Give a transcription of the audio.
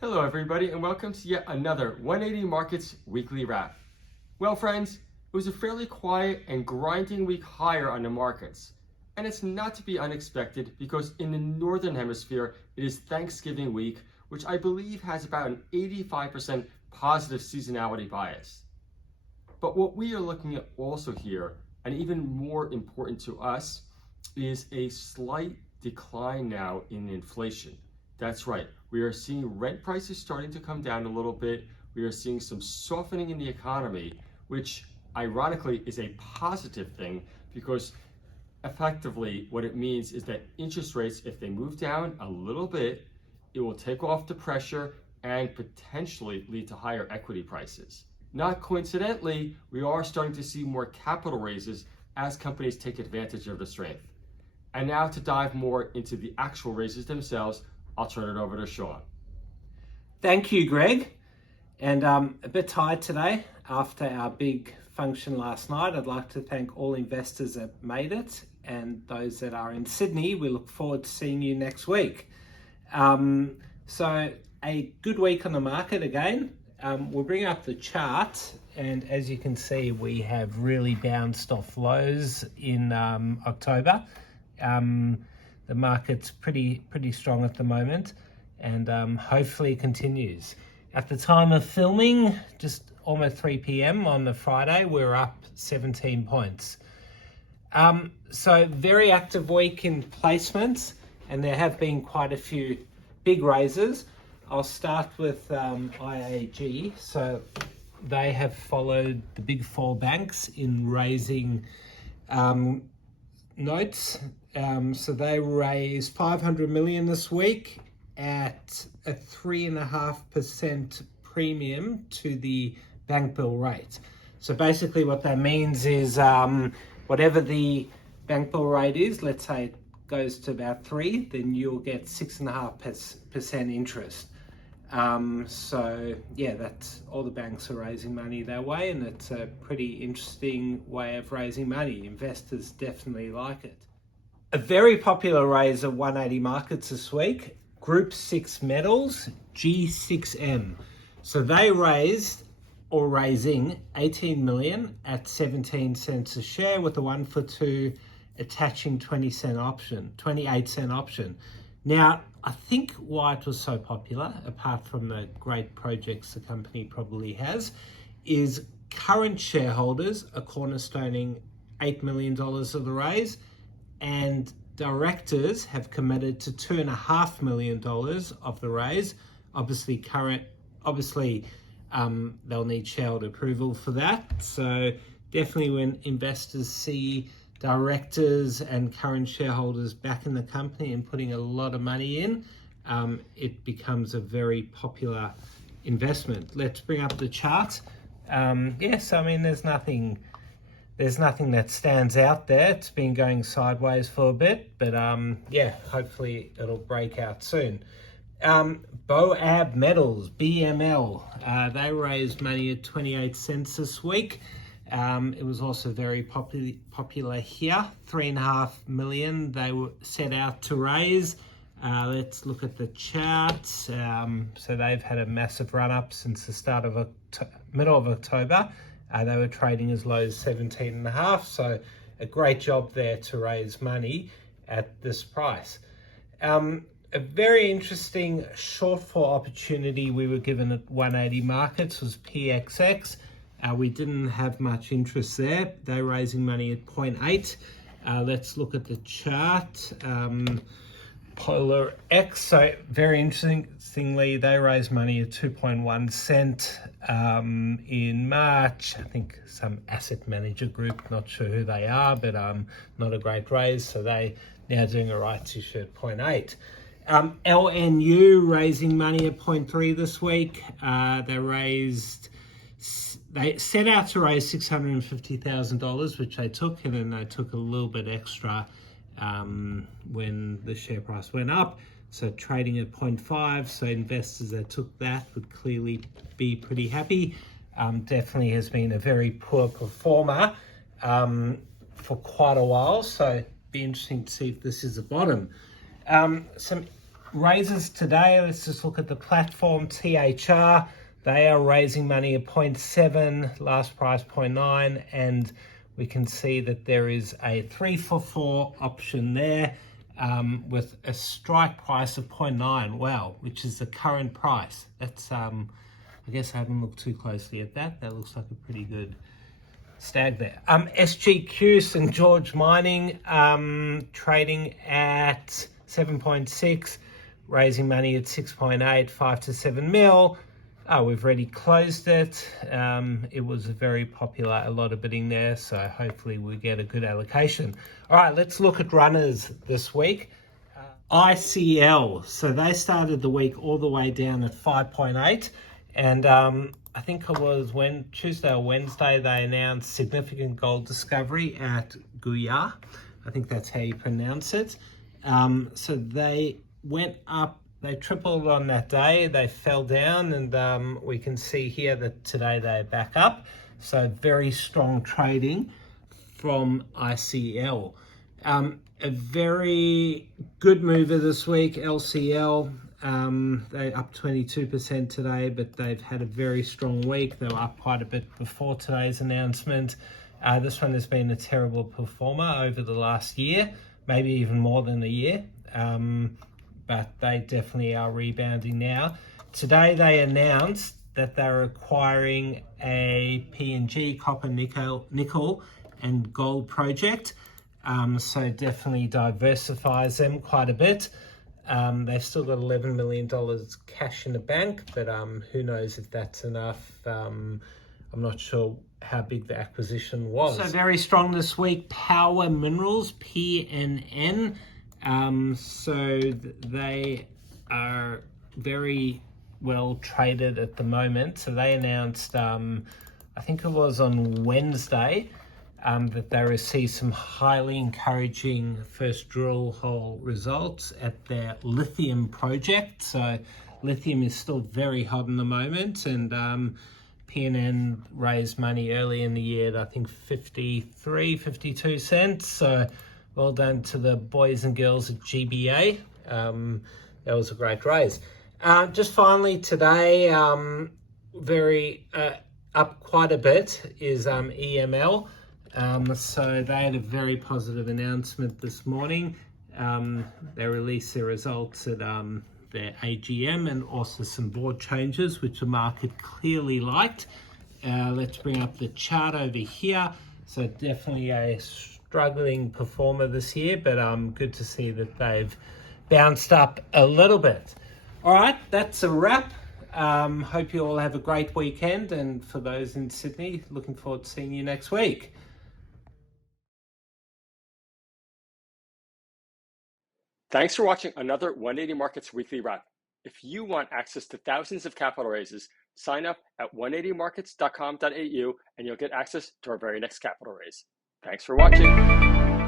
Hello everybody and welcome to yet another 180 Markets Weekly Wrap. Well friends, it was a fairly quiet and grinding week higher on the markets. And it's not to be unexpected because in the Northern Hemisphere it is Thanksgiving week, which I believe has about an 85% positive seasonality bias. But what we are looking at also here, and even more important to us, is a slight decline now in inflation. That's right, we are seeing rent prices starting to come down a little bit. We are seeing some softening in the economy, which ironically is a positive thing because effectively what it means is that interest rates, if they move down a little bit, it will take off the pressure and potentially lead to higher equity prices. Not coincidentally, we are starting to see more capital raises as companies take advantage of the strength. And now to dive more into the actual raises themselves, I'll turn it over to Sean. Thank you, Greg. And a bit tired today after our big function last night. I'd like to thank all investors that made it and those that are in Sydney. We look forward to seeing you next week. So a good week on the market again. We'll bring up the chart, and as you can see, we have really bounced off lows in October. The market's pretty strong at the moment, and hopefully it continues. At the time of filming, just almost 3 p.m. on the Friday, we're up 17 points. So very active week in placements, and there have been quite a few big raises. I'll start with IAG. So they have followed the big four banks in raising notes. So they raised 500 million this week at a 3.5% premium to the bank bill rate. So basically what that means is whatever the bank bill rate is, let's say it goes to about 3, then you'll get 6.5% interest. So yeah, that's all the banks are raising money that way, and it's a pretty interesting way of raising money. Investors definitely like it. A very popular raise at 180 Markets this week, Group 6 Metals, G6M. So they raised or raising 18 million at 17 cents a share with a 1-for-2 attaching 28 cent option. Now, I think why it was so popular, apart from the great projects the company probably has, is current shareholders are cornerstoning $8 million of the raise, and directors have committed to $2.5 million of the raise. Obviously, they'll need shareholder approval for that. So definitely when investors see directors and current shareholders back in the company and putting a lot of money in, it becomes a very popular investment. Let's bring up the chart. Yes, I mean, there's nothing that stands out there. It's been going sideways for a bit, but yeah, hopefully it'll break out soon. Boab Metals, BML, they raised money at 28 cents this week. It was also very popular here, 3.5 million they were set out to raise. Let's look at the charts. So they've had a massive run up since the start of middle of October. They were trading as low as 17.5, so a great job there to raise money at this price. A very interesting shortfall opportunity we were given at 180 Markets was PXX. We didn't have much interest there. They're raising money at 0.8. Let's look at the chart. Polar X, so very interestingly, they raised money at 2.1 cent in March. I think some asset manager group, not sure who they are, but not a great raise, so they now doing a rights issue at 0.8. LNU raising money at 0.3 this week. They set out to raise $650,000, which they took, and then they took a little bit extra when the share price went up. So trading at 0.5, so investors that took that would clearly be pretty happy. Definitely has been a very poor performer for quite a while, so be interesting to see if this is the bottom. Some raises today, let's just look at the platform. THR, they are raising money at 0.7, last price 0.9, and we can see that there is a 3-for-4 option there with a strike price of 0.9. Wow, which is the current price. That's I guess I haven't looked too closely at that. That looks like a pretty good stag there. SGQ, St. George Mining, trading at 7.6, raising money at 6.8, 5 to 7 mil. We've already closed it. It was very popular, a lot of bidding there, so hopefully we get a good allocation. All right, let's look at runners this week. ICL, so they started the week all the way down at 5.8, and I think it was Tuesday or Wednesday they announced significant gold discovery at Guyar. I think that's how you pronounce it. So they went up, they tripled on that day, they fell down, and we can see here that today they're back up. So very strong trading from ICL. A very good mover this week, LCL. They're up 22% today, but they've had a very strong week. They were up quite a bit before today's announcement. This one has been a terrible performer over the last year, maybe even more than a year, but they definitely are rebounding now. Today they announced that they're acquiring a PNG copper, nickel and gold project. So definitely diversifies them quite a bit. They've still got $11 million cash in the bank, but who knows if that's enough. I'm not sure how big the acquisition was. So very strong this week, Power Minerals, PNN. So they are very well traded at the moment. So they announced, I think it was on Wednesday, that they received some highly encouraging first drill hole results at their lithium project. So lithium is still very hot in the moment, and PNN raised money early in the year at I think 52 cents. So well done to the boys and girls at GBA. That was a great raise. Just finally today, very up quite a bit is EML. So they had a very positive announcement this morning. They released their results at their AGM and also some board changes, which the market clearly liked. Let's bring up the chart over here. So definitely a struggling performer this year, but good to see that they've bounced up a little bit. All right, that's a wrap. Hope you all have a great weekend, and for those in Sydney, looking forward to seeing you next week. Thanks for watching another 180 Markets Weekly Wrap. If you want access to thousands of capital raises, sign up at 180markets.com.au and you'll get access to our very next capital raise. Thanks for watching.